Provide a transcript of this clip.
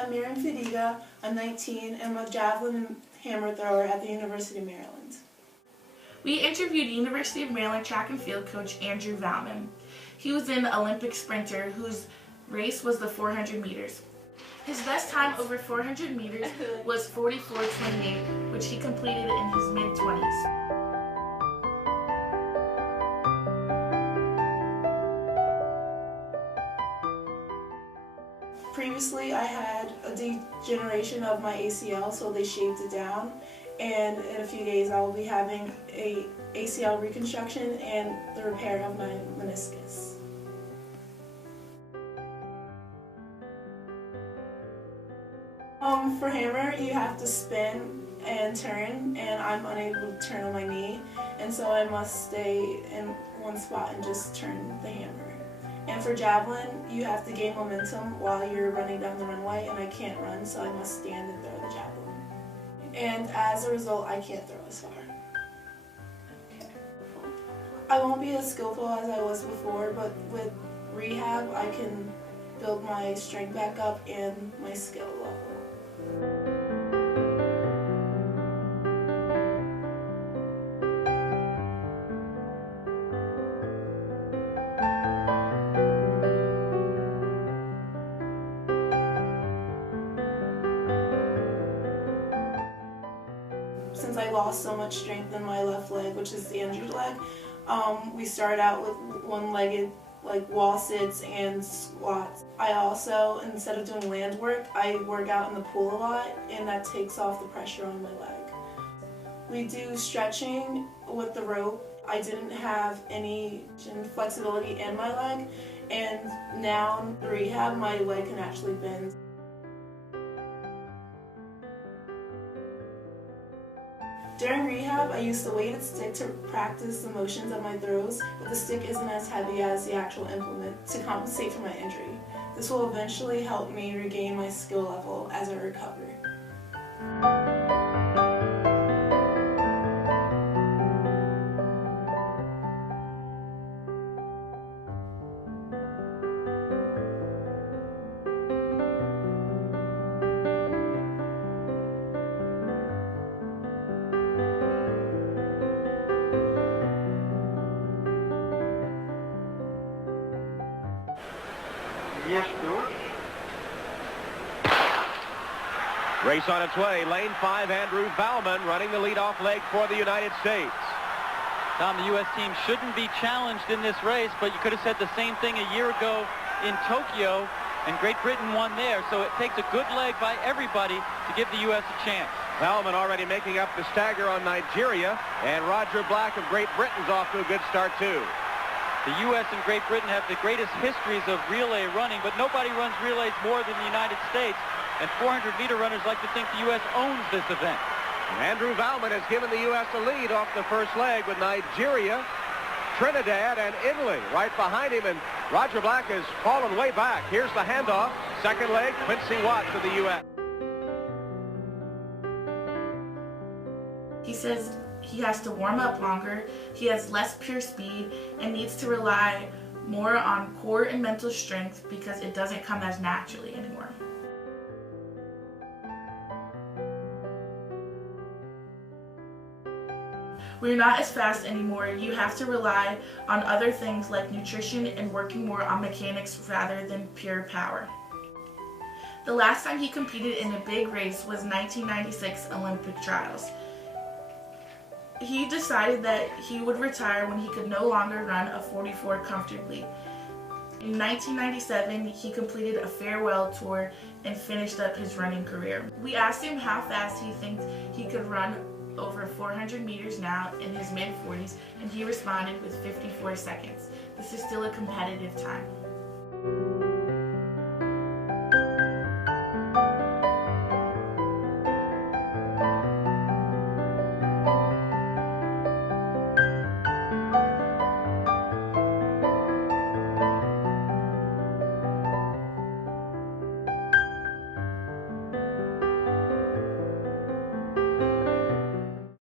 am Miriam Fadiga. I'm 19 and I'm a javelin and hammer thrower at the University of Maryland. We interviewed University of Maryland track and field coach Andrew Valman. He was an Olympic sprinter whose race was the 400 meters. His best time over 400 meters was 44:28, which he completed in his mid-20s. Previously, I had a degeneration of my ACL, so they shaved it down. And in a few days, I will be having a ACL reconstruction and the repair of my meniscus. For hammer, you have to spin and turn, and I'm unable to turn on my knee, and so I must stay in one spot and just turn the hammer. And for javelin, you have to gain momentum while you're running down the runway, and I can't run, so I must stand and throw the javelin. And as a result, I can't throw as far. I won't be as skillful as I was before, but with rehab, I can build my strength back up and my skill level. Since I lost so much strength in my left leg, which is the injured leg, we started out with one-legged wall sits and squats. I also, instead of doing land work, I work out in the pool a lot, and that takes off the pressure on my leg. We do stretching with the rope. I didn't have any flexibility in my leg, and now in rehab, my leg can actually bend. During rehab, I used the weighted stick to practice the motions of my throws, but the stick isn't as heavy as the actual implement to compensate for my injury. This will eventually help me regain my skill level as I recover. Yes, George. Race on its way. Lane 5, Andrew Valman running the leadoff leg for the United States. Tom, the U.S. team shouldn't be challenged in this race, but you could have said the same thing a year ago in Tokyo, and Great Britain won there. So it takes a good leg by everybody to give the U.S. a chance. Valman already making up the stagger on Nigeria, and Roger Black of Great Britain's off to a good start too. The U.S. and Great Britain have the greatest histories of relay running, but nobody runs relays more than the United States. And 400-meter runners like to think the U.S. owns this event. Andrew Valman has given the U.S. a lead off the first leg with Nigeria, Trinidad, and Italy right behind him. And Roger Black has fallen way back. Here's the handoff. Second leg, Quincy Watt for the U.S. He says he has to warm up longer, he has less pure speed, and needs to rely more on core and mental strength because it doesn't come as naturally anymore. We're not as fast anymore. You have to rely on other things like nutrition and working more on mechanics rather than pure power. The last time he competed in a big race was 1996 Olympic trials. He decided that he would retire when he could no longer run a 44 comfortably. In 1997, he completed a farewell tour and finished up his running career. We asked him how fast he thinks he could run over 400 meters now in his mid-40s, and he responded with 54 seconds. This is still a competitive time.